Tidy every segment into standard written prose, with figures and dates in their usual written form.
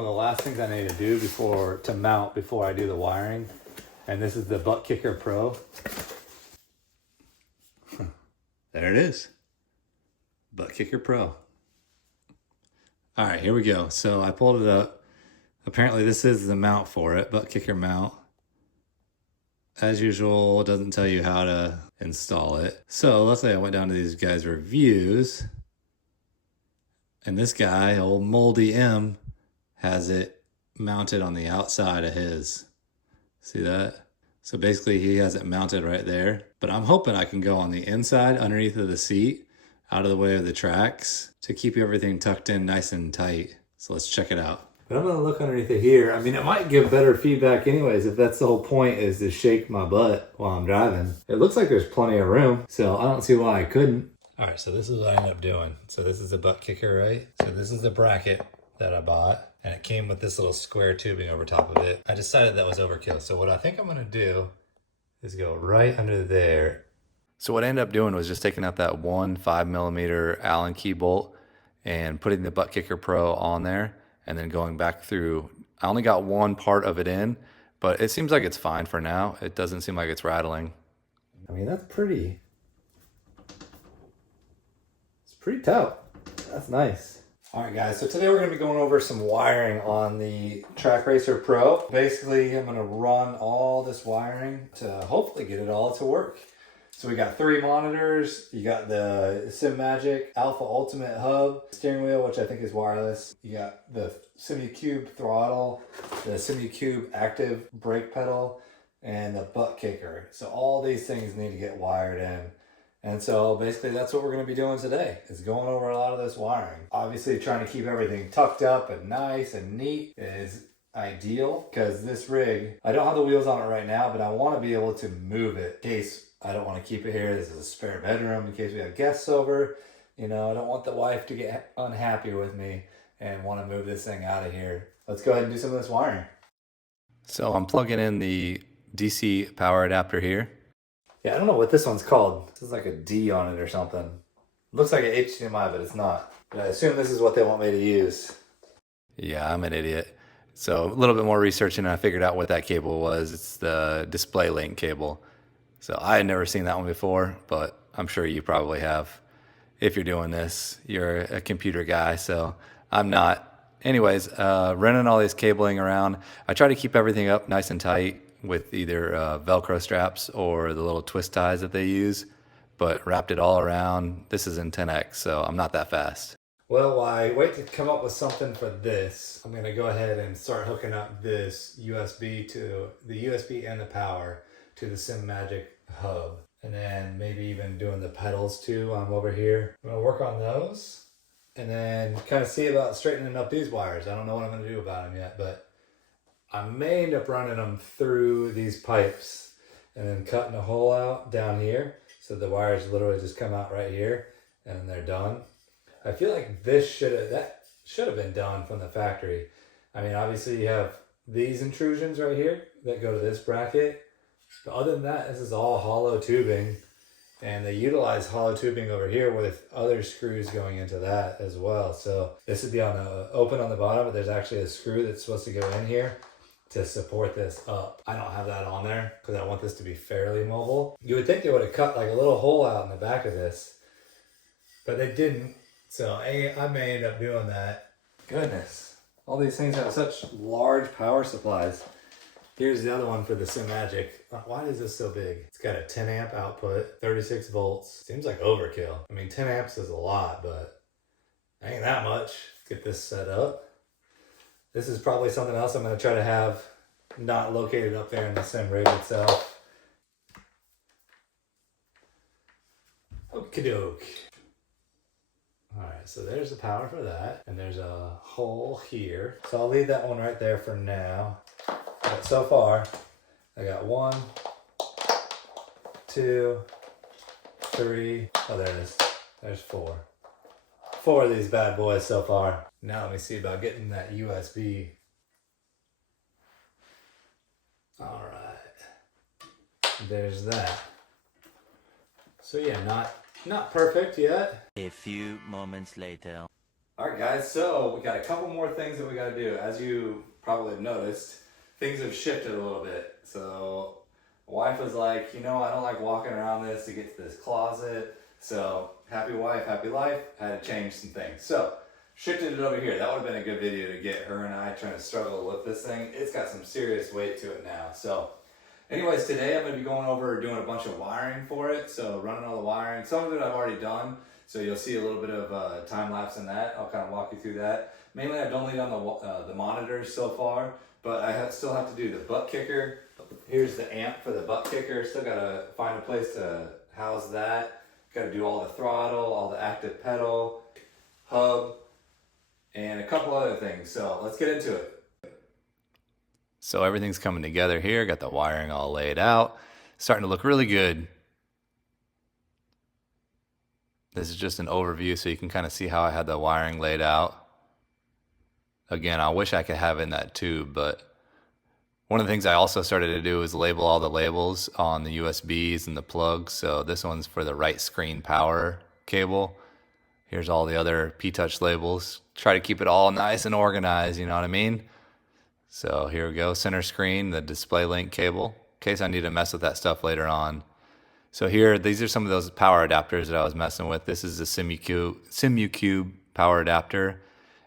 one of the last things I need to do to mount before I do the wiring. And this is the Butt Kicker Pro. There it is. Butt Kicker Pro. All right, here we go. So I pulled it up. Apparently this is the mount for it, Butt Kicker mount. As usual, it doesn't tell you how to install it. So luckily I went down to these guys' reviews. And this guy, old Moldy M, has it mounted on the outside of his. See that? So basically he has it mounted right there. But I'm hoping I can go on the inside underneath of the seat, out of the way of the tracks, to keep everything tucked in nice and tight. So let's check it out. But I'm gonna look underneath it here. I mean, it might give better feedback anyways, if that's the whole point, is to shake my butt while I'm driving. It looks like there's plenty of room, so I don't see why I couldn't. All right, so this is what I ended up doing. So this is the butt kicker, right? So this is the bracket that I bought, and it came with this little square tubing over top of it. I decided that was overkill. So what I think I'm gonna do is go right under there. So what I ended up doing was just taking out that one 5mm Allen key bolt and putting the Butt Kicker Pro on there, and then going back through. I only got one part of it in, but it seems like it's fine for now. It doesn't seem like it's rattling. I mean, that's pretty. It's pretty tough. That's nice. All right, guys, so today we're gonna be going over some wiring on the Trak Racer Pro. Basically, I'm gonna run all this wiring to hopefully get it all to work. So we got 3 monitors, you got the SimMagic Alpha Ultimate hub, steering wheel, which I think is wireless. You got the SimuCube throttle, the SimuCube active brake pedal, and the butt kicker. So all these things need to get wired in. And so basically that's what we're gonna be doing today, is going over a lot of this wiring. Obviously trying to keep everything tucked up and nice and neat is ideal, because this rig, I don't have the wheels on it right now, but I wanna be able to move it in case I don't want to keep it here. This is a spare bedroom in case we have guests over. You know, I don't want the wife to get unhappy with me and want to move this thing out of here. Let's go ahead and do some of this wiring. So I'm plugging in the DC power adapter here. Yeah, I don't know what this one's called. This is like a D on it or something. Looks like an HDMI, but it's not. But I assume this is what they want me to use. Yeah, I'm an idiot. So a little bit more researching and I figured out what that cable was. It's the display link cable. So I had never seen that one before, but I'm sure you probably have. If you're doing this, you're a computer guy, so I'm not. Anyways, running all this cabling around, I try to keep everything up nice and tight with either Velcro straps or the little twist ties that they use, but wrapped it all around. This is in 10x, so I'm not that fast. Well, while I wait to come up with something for this, I'm gonna go ahead and start hooking up this USB to the USB and the power to the SimMagic hub, and then maybe even doing the pedals too. I'm over here. I'm gonna work on those and then kind of see about straightening up these wires. I don't know what I'm gonna do about them yet, but I may end up running them through these pipes and then cutting a hole out down here so the wires literally just come out right here and then they're done. I feel like that should have been done from the factory. I mean, obviously you have these intrusions right here that go to this bracket. But other than that, this is all hollow tubing, and they utilize hollow tubing over here with other screws going into that as well. So this would be on the open on the bottom, but there's actually a screw that's supposed to go in here to support this up. I don't have that on there because I want this to be fairly mobile. You would think they would have cut like a little hole out in the back of this, but they didn't. So I may end up doing that. Goodness, all these things have such large power supplies. Here's the other one for the SimMagic. Why is this so big? It's got a 10 amp output, 36 volts. Seems like overkill. I mean, 10 amps is a lot, but ain't that much. Let's get this set up. This is probably something else I'm gonna try to have not located up there in the sim rig itself. Okie doke. All right, so there's the power for that. And there's a hole here. So I'll leave that one right there for now. But so far, I got 1, 2, 3, oh there it is, there's 4. 4 of these bad boys so far. Now let me see about getting that USB. All right, there's that. So yeah, not perfect yet. A few moments later. All right, guys, so we got a couple more things that we got to do. As you probably have noticed, things have shifted a little bit. So my wife was like, you know, I don't like walking around this to get to this closet. So happy wife, happy life, had to change some things. So shifted it over here. That would have been a good video to get her and I trying to struggle with this thing. It's got some serious weight to it now. So anyways, today I'm going to be going over doing a bunch of wiring for it. So running all the wiring. Some of it I've already done. So you'll see a little bit of time lapse in that. I'll kind of walk you through that. Mainly I've only done the monitors so far, but I still have to do the butt kicker. Here's the amp for the butt kicker. Still got to find a place to house that. Got to do all the throttle, all the active pedal, hub, and a couple other things. So let's get into it. So everything's coming together here. Got the wiring all laid out. Starting to look really good. This is just an overview so you can kind of see how I had the wiring laid out. Again, I wish I could have it in that tube, but one of the things I also started to do is label all the labels on the USBs and the plugs. So this one's for the right screen power cable. Here's all the other P-Touch labels. Try to keep it all nice and organized, you know what I mean? So here we go, center screen, the display link cable, in case I need to mess with that stuff later on. So here, these are some of those power adapters that I was messing with. This is the SimuCube power adapter.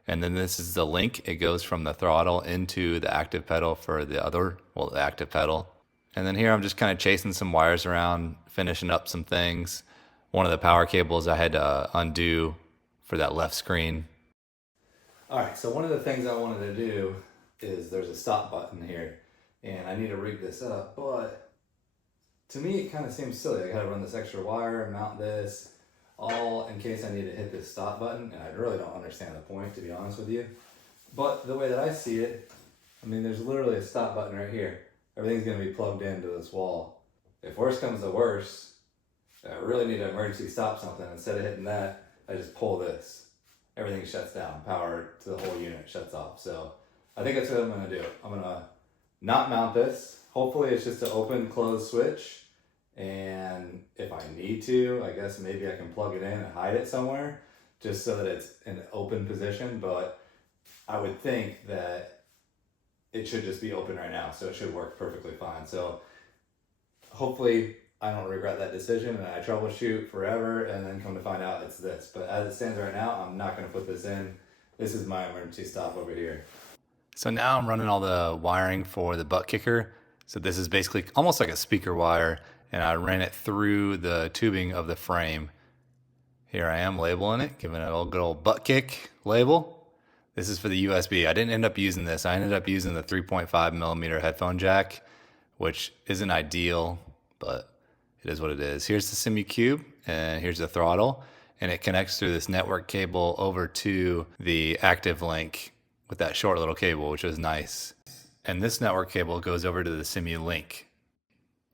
And then this is the link. It goes from the throttle into the active pedal for the active pedal. And then here I'm just kind of chasing some wires around, finishing up some things. One of the power cables I had to undo for that left screen. All right, so one of the things I wanted to do is there's a stop button here. And I need to rig this up, but to me, it kind of seems silly. I gotta run this extra wire, mount this, all in case I need to hit this stop button, and I really don't understand the point, to be honest with you. But the way that I see it, I mean, there's literally a stop button right here. Everything's gonna be plugged into this wall. If worse comes to worse, I really need to emergency stop something. Instead of hitting that, I just pull this. Everything shuts down. Power to the whole unit shuts off. So I think that's what I'm gonna do. I'm gonna not mount this. Hopefully it's just an open, close switch. And if I need to, I guess maybe I can plug it in and hide it somewhere just so that it's in an open position. But I would think that it should just be open right now. So it should work perfectly fine. So hopefully I don't regret that decision and I troubleshoot forever and then come to find out it's this. But as it stands right now, I'm not going to put this in. This is my emergency stop over here. So now I'm running all the wiring for the butt kicker. So this is basically almost like a speaker wire, and I ran it through the tubing of the frame. Here I am labeling it, giving it a good old butt kick label. This is for the USB. I didn't end up using this. I ended up using the 3.5 millimeter headphone jack, which isn't ideal, but it is what it is. Here's the SimuCube, and here's the throttle, and it connects through this network cable over to the active link with that short little cable, which is nice. And this network cable goes over to the Simulink.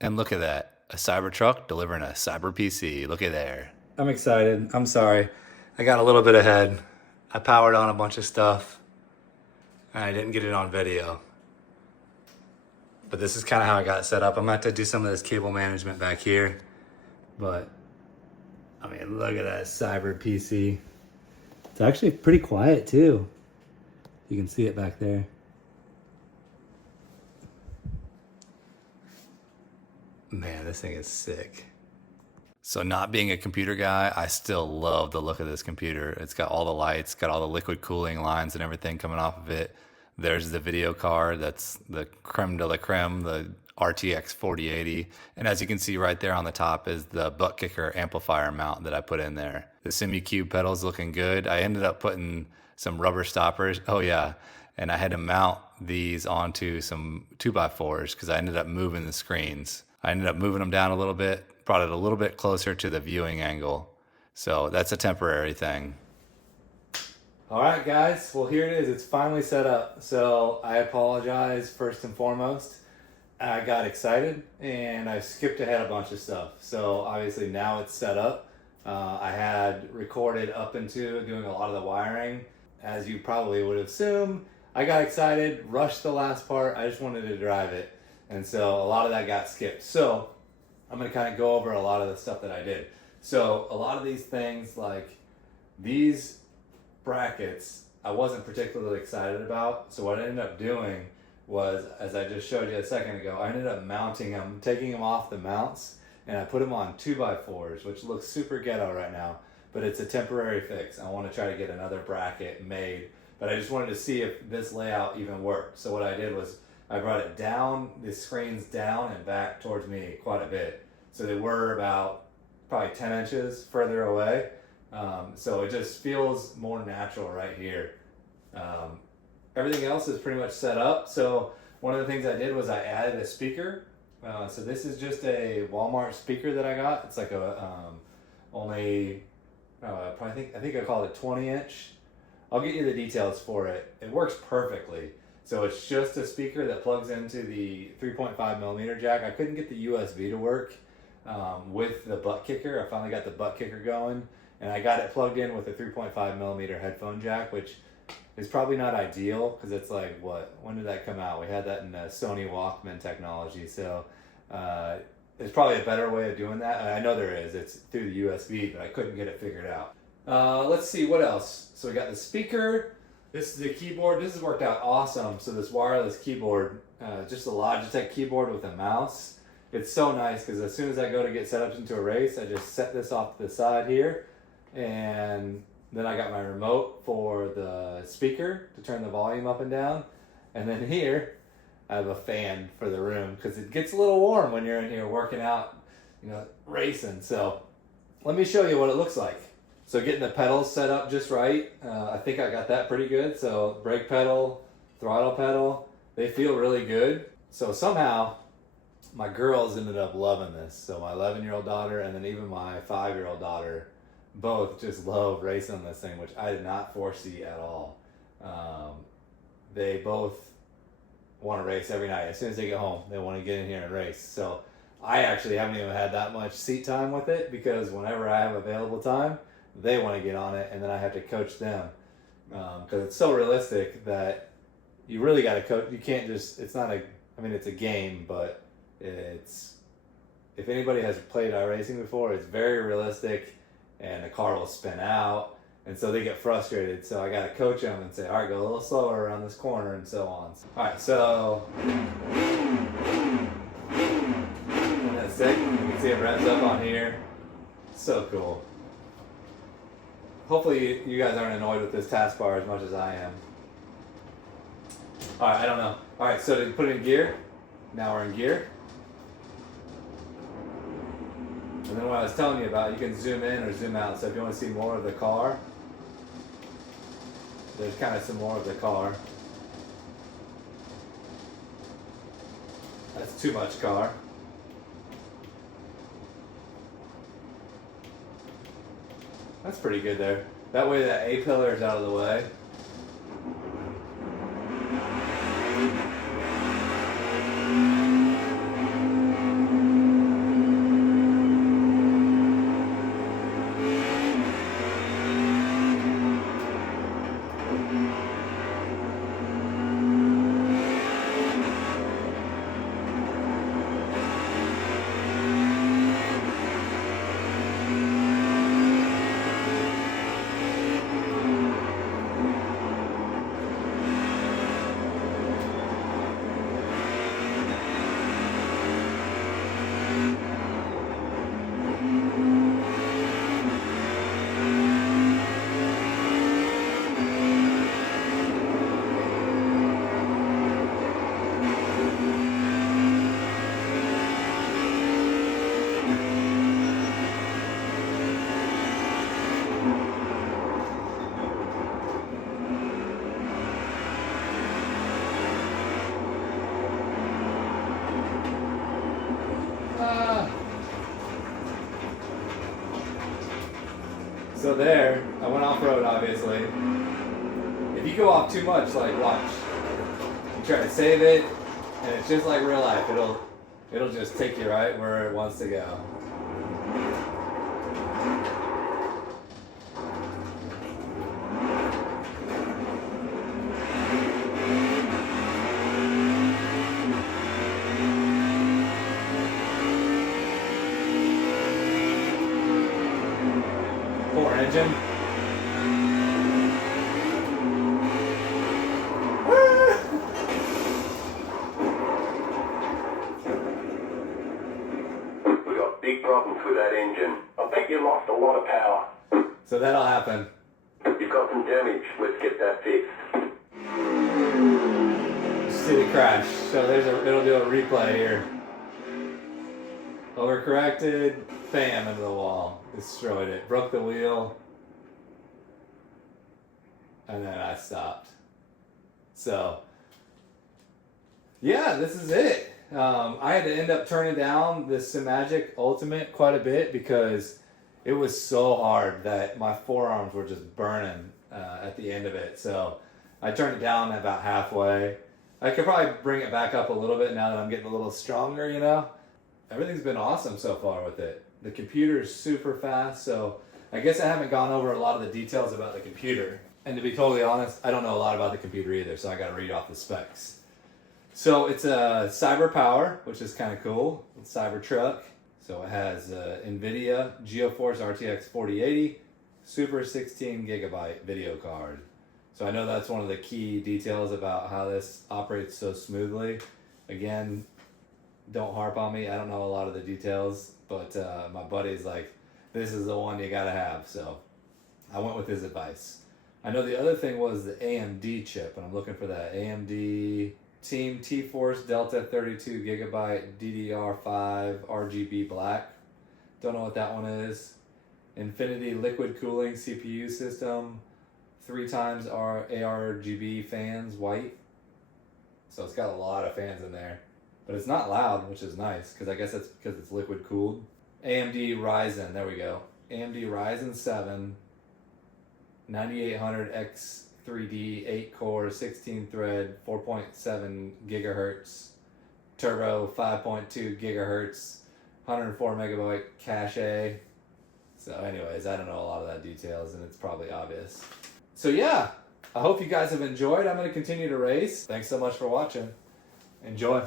And look at that, a Cybertruck delivering a CyberPC. Look at there. I'm excited. I'm sorry. I got a little bit ahead. I powered on a bunch of stuff and I didn't get it on video. But this is kind of how I got it set up. I'm gonna have to do some of this cable management back here. But I mean, look at that CyberPC. It's actually pretty quiet too. You can see it back there. Man, this thing is sick. So not being a computer guy, I still love the look of this computer. It's got all the lights, got all the liquid cooling lines and everything coming off of it. There's the video card, that's the creme de la creme, the RTX 4080. And as you can see right there on the top is the butt kicker amplifier mount that I put in there. The SimuCube pedal's looking good. I ended up putting some rubber stoppers. Oh yeah, and I had to mount these onto some 2x4s because I ended up moving the screens. I ended up moving them down a little bit, brought it a little bit closer to the viewing angle. So that's a temporary thing. All right, guys. Well, here it is. It's finally set up. So I apologize first and foremost. I got excited and I skipped ahead a bunch of stuff. So obviously now it's set up. I had recorded up into doing a lot of the wiring. As you probably would assume, I got excited, rushed the last part. I just wanted to drive it. And so a lot of that got skipped. So I'm gonna kind of go over a lot of the stuff that I did. So a lot of these things, like these brackets I wasn't particularly excited about. So what I ended up doing was, as I just showed you a second ago, I ended up mounting them, taking them off the mounts, and I put them on 2x4s, which looks super ghetto right now, but it's a temporary fix. I want to try to get another bracket made, but I just wanted to see if this layout even worked. So what I did was I brought it down, the screens down and back towards me quite a bit. So they were about probably 10 inches further away. So it just feels more natural right here. Everything else is pretty much set up. So one of the things I did was I added a speaker. So this is just a Walmart speaker that I got. It's like a I think I call it 20-inch. I'll get you the details for it. It works perfectly. So it's just a speaker that plugs into the 3.5mm jack. I couldn't get the USB to work with the butt kicker. I finally got the butt kicker going, and I got it plugged in with a 3.5mm headphone jack, which is probably not ideal because it's like, when did that come out? We had that in the Sony Walkman technology. So there's probably a better way of doing that. I know there is. It's through the USB, but I couldn't get it figured out. Let's see what else. So we got the speaker. This is the keyboard. This has worked out awesome. So this wireless keyboard, just a Logitech keyboard with a mouse. It's so nice because as soon as I go to get set up into a race, I just set this off to the side here, and then I got my remote for the speaker to turn the volume up and down. And then here, I have a fan for the room because it gets a little warm when you're in here working out, racing. So let me show you what it looks like. So getting the pedals set up just right, I think I got that pretty good. So brake pedal, throttle pedal, they feel really good. So somehow my girls ended up loving this. So my 11-year-old daughter and then even my 5-year-old daughter both just love racing on this thing, which I did not foresee at all. They both want to race every night. As soon as they get home, they want to get in here and race. So I actually haven't even had that much seat time with it because whenever I have available time, they want to get on it, and then I have to coach them because it's so realistic that you really got to coach. You can't just, it's not a, I mean, it's a game, but it's, if anybody has played iRacing before, it's very realistic and the car will spin out, and so they get frustrated. So I got to coach them and say, all right, go a little slower around this corner and so on. All right, so that's sick. You can see it revs up on here. So cool. Hopefully you guys aren't annoyed with this taskbar as much as I am. All right, I don't know. All right, so to put it in gear, now we're in gear. And then what I was telling you about, you can zoom in or zoom out. So if you want to see more of the car, there's kind of some more of the car. That's too much car. That's pretty good there. That way that A pillar is out of the way. So there, I went off-road obviously. If you go off too much, like watch. You try to save it, and it's just like real life. It'll just take you right where it wants to go. Engine. engine. I bet you lost a lot of power. So that'll happen. You've got some damage. Let's get that fixed. City crash. So it'll do a replay here. Overcorrected, bam, into the wall. Destroyed it. Broke the wheel. And then I stopped. So, yeah, this is it. I had to end up turning down this Simagic Ultimate quite a bit because it was so hard that my forearms were just burning at the end of it. So I turned it down about halfway. I could probably bring it back up a little bit now that I'm getting a little stronger, you know? Everything's been awesome so far with it. The computer is super fast, so I guess I haven't gone over a lot of the details about the computer. And to be totally honest, I don't know a lot about the computer either, so I gotta read off the specs. So it's a CyberPower, which is kind of cool. It's Cybertruck. So it has NVIDIA GeForce RTX 4080, Super 16 gigabyte video card. So I know that's one of the key details about how this operates so smoothly. Again, don't harp on me. I don't know a lot of the details, but my buddy's like, this is the one you gotta have. So I went with his advice. I know the other thing was the AMD chip, and I'm looking for that AMD Team T-Force Delta 32 gigabyte DDR5 RGB black. Don't know what that one is. Infinity liquid cooling CPU system, 3 times ARGB fans, white. So it's got a lot of fans in there. But it's not loud, which is nice, because I guess that's because it's liquid cooled. AMD Ryzen, there we go. AMD Ryzen 7, 9800X3D, 8 core, 16 thread, 4.7 gigahertz, turbo 5.2 gigahertz, 104 megabyte cache. So anyways, I don't know a lot of that details, and it's probably obvious. So yeah, I hope you guys have enjoyed. I'm going to continue to race. Thanks so much for watching. Enjoy.